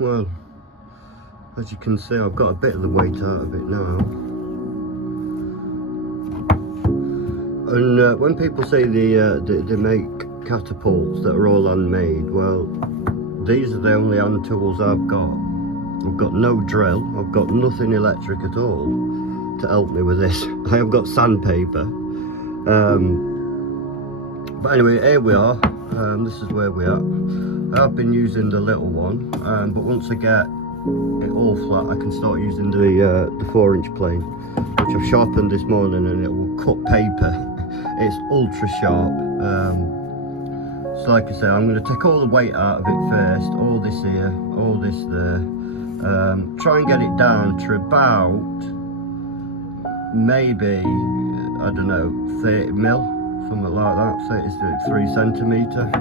Well, as you can see, I've got a bit of the weight out of it now. And when people say they make catapults that are all handmade, well, these are the only hand tools I've got. I've got no drill, I've got nothing electric at all to help me with this. I have got sandpaper. But anyway, here we are. This is where we are. I've been using the little one, but once I get it all flat, I can start using the 4-inch plane, which I've sharpened this morning, and it will cut paper. It's ultra sharp. So like I say, I'm going to take all the weight out of it first, all this here, all this there. Try and get it down to about maybe, I don't know, 30 mil, something like that, 3 centimetre.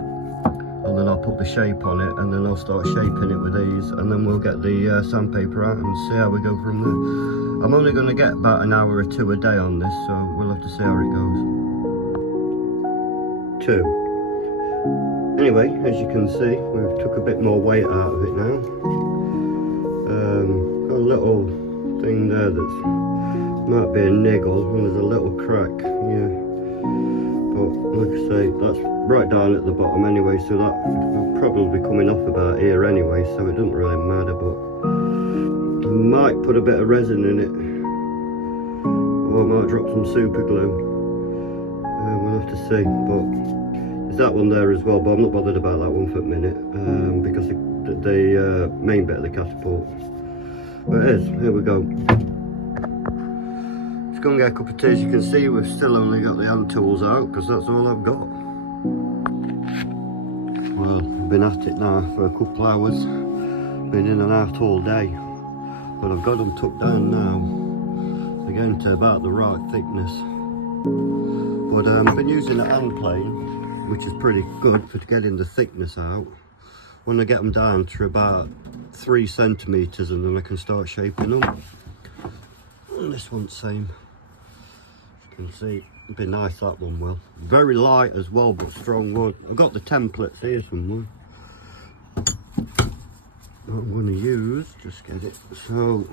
And then I'll put the shape on it, and then I'll start shaping it with these, and then we'll get the sandpaper out and see how we go from there. I'm only going to get about an hour or two a day on this, so we'll have to see how it goes. 2. Anyway, as you can see, we've took a bit more weight out of it now. Got a little thing there that might be a niggle, and there's a little crack, yeah. But like I say, that's right down at the bottom anyway, so that will probably be coming off about here anyway, so it doesn't really matter. But I might put a bit of resin in it, or I might drop some super glue. We'll have to see. But there's that one there as well, but I'm not bothered about that one for a minute, because the main bit of the catapult. But it is, here we go. Let's go and get a cup of tea. As you can see, we've still only got the hand tools out, because that's all I've got. Well, I've been at it now for a couple hours, been in and out all day, but I've got them tucked down now. They're getting to about the right thickness. But I've been using a hand plane, which is pretty good for getting the thickness out. When I get them down to about 3 centimetres, and then I can start shaping them. And this one's the same. You can see, it'd be nice, that one will. Very light as well, but strong wood. I've got the templates here somewhere. What I'm going to use, just get it. So,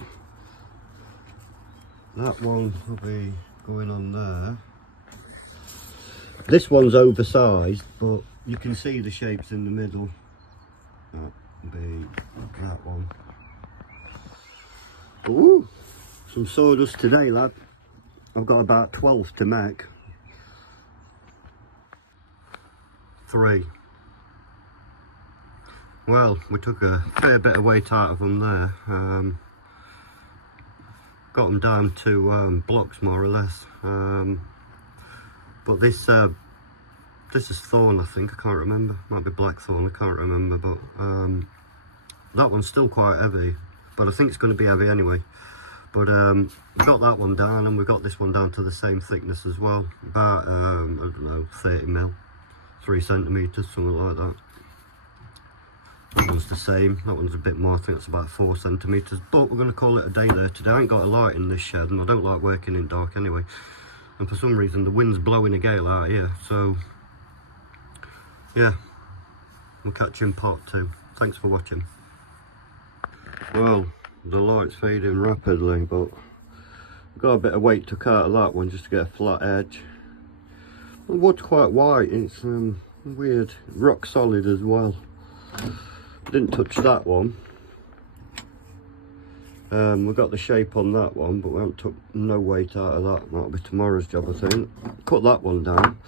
that one will be going on there. This one's oversized, but you can see the shapes in the middle. That will be that one. Ooh, some sawdust today, lad. I've got about 12 to make. 3. Well, we took a fair bit of weight out of them there. Got them down to blocks, more or less. But this is thorn, I think. I can't remember. Might be blackthorn, I can't remember. But that one's still quite heavy. But I think it's going to be heavy anyway. But we got that one down, and we got this one down to the same thickness as well. About, I don't know, 30 mil, 3 centimetres, something like that. That one's the same. That one's a bit more. I think it's about 4 centimetres. But we're going to call it a day there today. I ain't got a light in this shed, and I don't like working in dark anyway. And for some reason, the wind's blowing a gale out here. So, yeah, we'll catch you in part 2. Thanks for watching. Well, the light's fading rapidly, but I've got a bit of weight took out of that one just to get a flat edge. The wood's quite white. It's weird, rock solid as well. Didn't touch that one. We got the shape on that one, but we haven't took no weight out of that. That'll be tomorrow's job, I think. Cut that one down,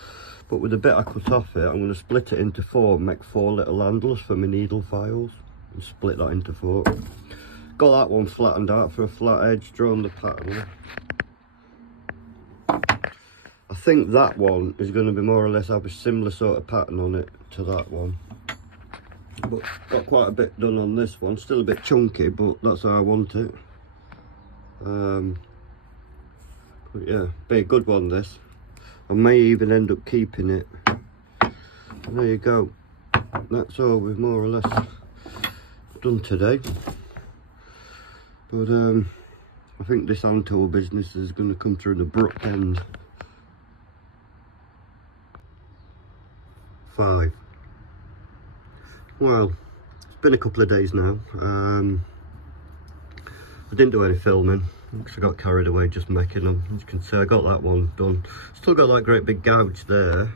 but with the bit I cut off it, I'm going to split it into 4 and make 4 little handles for my needle files, and split that into 4. Got that one flattened out for a flat edge, drawn the pattern. I think that one is going to be more or less have a similar sort of pattern on it to that one. But got quite a bit done on this one, still a bit chunky, but that's how I want it. But yeah, be a good one this. I may even end up keeping it. There you go. That's all we've more or less done today. But I think this hand tool business is going to come to an abrupt end. 5. Well, it's been a couple of days now. I didn't do any filming because I got carried away just making them. As you can see, I got that one done. Still got that great big gouge there.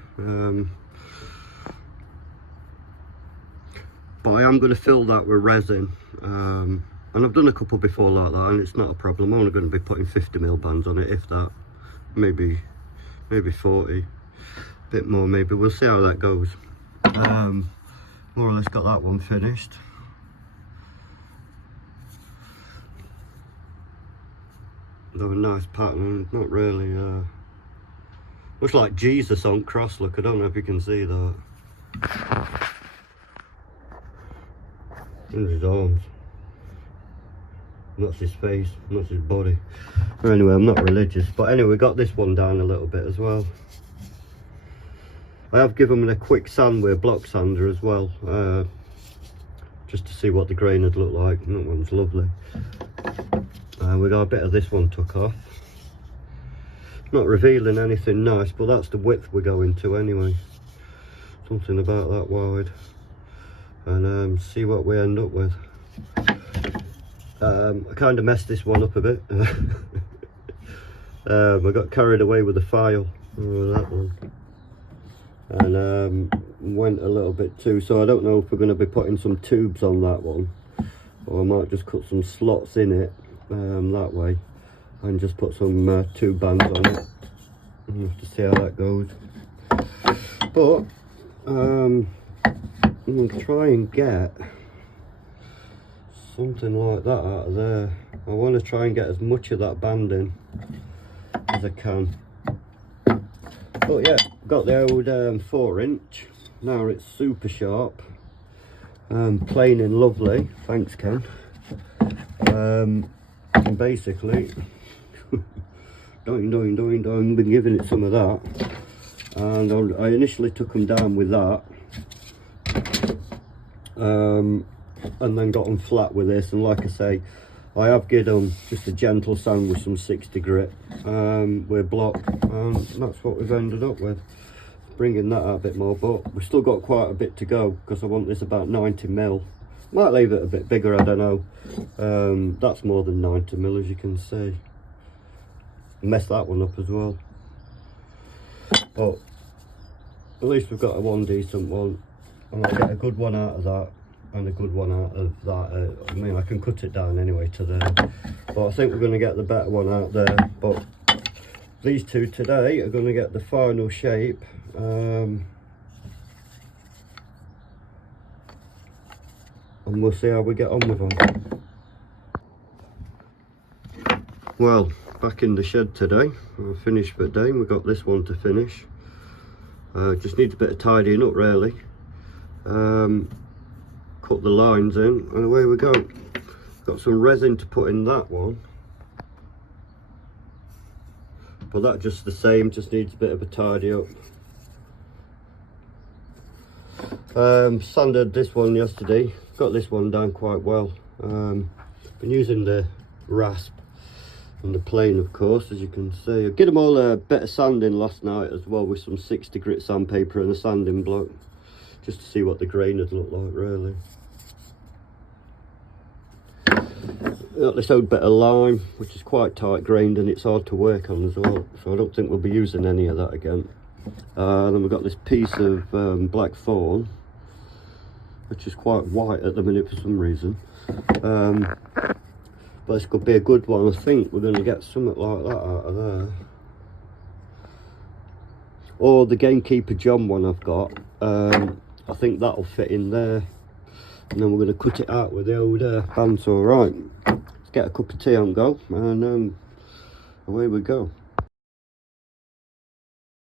But I am going to fill that with resin. And I've done a couple before like that, and it's not a problem. I'm only going to be putting 50mm bands on it, if that. Maybe 40. A bit more maybe. We'll see how that goes. More or less got that one finished. Though a nice pattern, not really looks like Jesus on cross. Look, I don't know if you can see that. There's his arms. And that's his face, and that's his body. Anyway, I'm not religious, but anyway, we got this one down a little bit as well. I have given them a quick sand with a block sander as well, just to see what the grain would look like. And that one's lovely. We got a bit of this one took off. Not revealing anything nice, but that's the width we're going to anyway. Something about that wide. And see what we end up with. I kind of messed this one up a bit. I got carried away with the file. Oh, that one. And went a little bit too, so I don't know if we're going to be putting some tubes on that one, or I might just cut some slots in it that way and just put some tube bands on it. We'll have to see how that goes. But I'm going to try and get something like that out of there. I want to try and get as much of that banding as I can. But yeah, got the old 4-inch. Now it's super sharp, plain and lovely. Thanks, Ken. And basically, been giving it some of that. And I initially took them down with that, and then got them flat with this. And like I say, I have given them just a gentle sand with some 60 grit with block, and that's what we've ended up with. Bringing that out a bit more, but we've still got quite a bit to go because I want this about 90mm. Might leave it a bit bigger, I don't know. That's more than 90mm, as you can see. Messed that one up as well. But at least we've got one decent one, and I'll get a good one out of that and a good one out of that. I mean, I can cut it down anyway to there, but I think we're going to get the better one out there. But these two today are going to get the final shape. And we'll see how we get on with them. Well, back in the shed today. I finished for the day. We've got this one to finish. Just needs a bit of tidying up really. Cut the lines in and away we go. Got some resin to put in that one, but that just the same, just needs a bit of a tidy up. Sanded this one yesterday, got this one down quite well. Been using the rasp and the plane, of course, as you can see. I gave them all a bit of sanding last night as well with some 60 grit sandpaper and a sanding block, just to see what the grain would look like really. Got this old bit of lime, which is quite tight grained and it's hard to work on as well, so I don't think we'll be using any of that again. Then we've got this piece of black thorn, which is quite white at the minute for some reason. But this could be a good one. I think we're going to get something like that out of there. Or the Gamekeeper John one I've got. I think that'll fit in there. And then we're going to cut it out with the old bandsaw. Right, let's get a cup of tea and go. And away we go.